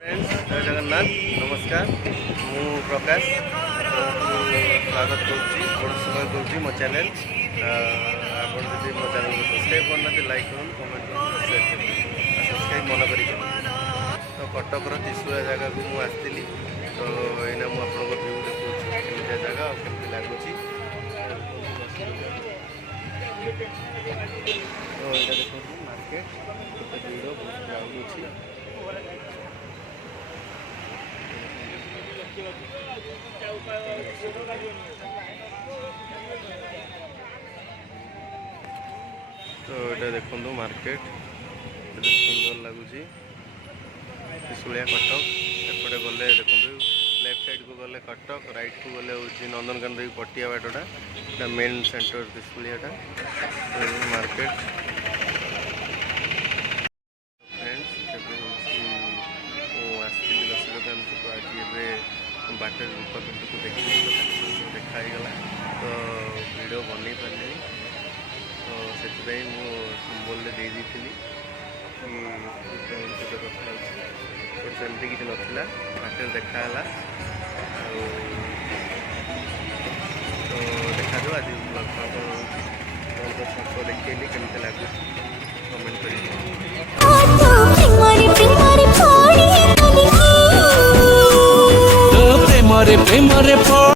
friends जय जगन्नाथ नमस्कार मु प्रकाश स्वागत करुँच मो चैनल आपन जब मो चैनल को सब्सक्राइब करना लाइक करूँ कमेंट करूँ शेयर करूँ सब्सक्राइब मन करी तो कटकर त्रिशूलिया जगह को मुझे आसती तो यहाँ मुझे आपको व्यू देखा केमिया जगह और केमी लगुच तो यहाँ देखो मार्केट भीड़ बहुत क्राउड अच्छी तो ये देखो मार्केट सुंदर लगुच त्रिशूलिया कटक एपटे गले देखो लेफ्ट साइड को गले कटक राइट को गले हूँ नंदनकानन पटिया बाटा मेन सेंटर त्रिशूलियाटा मार्केट फ्रेंड्स आसती लक्ष्मीकांत तो आज बाटर रूपापिंड को देखाईगला तो वीडियो बन पारे तो से सिंबल दे दी सहित कथा बट सेमती किसी नाला बाटर देखाला तो देखा आज छक देखी केमती लगुच कमेंट कर प्रेम रे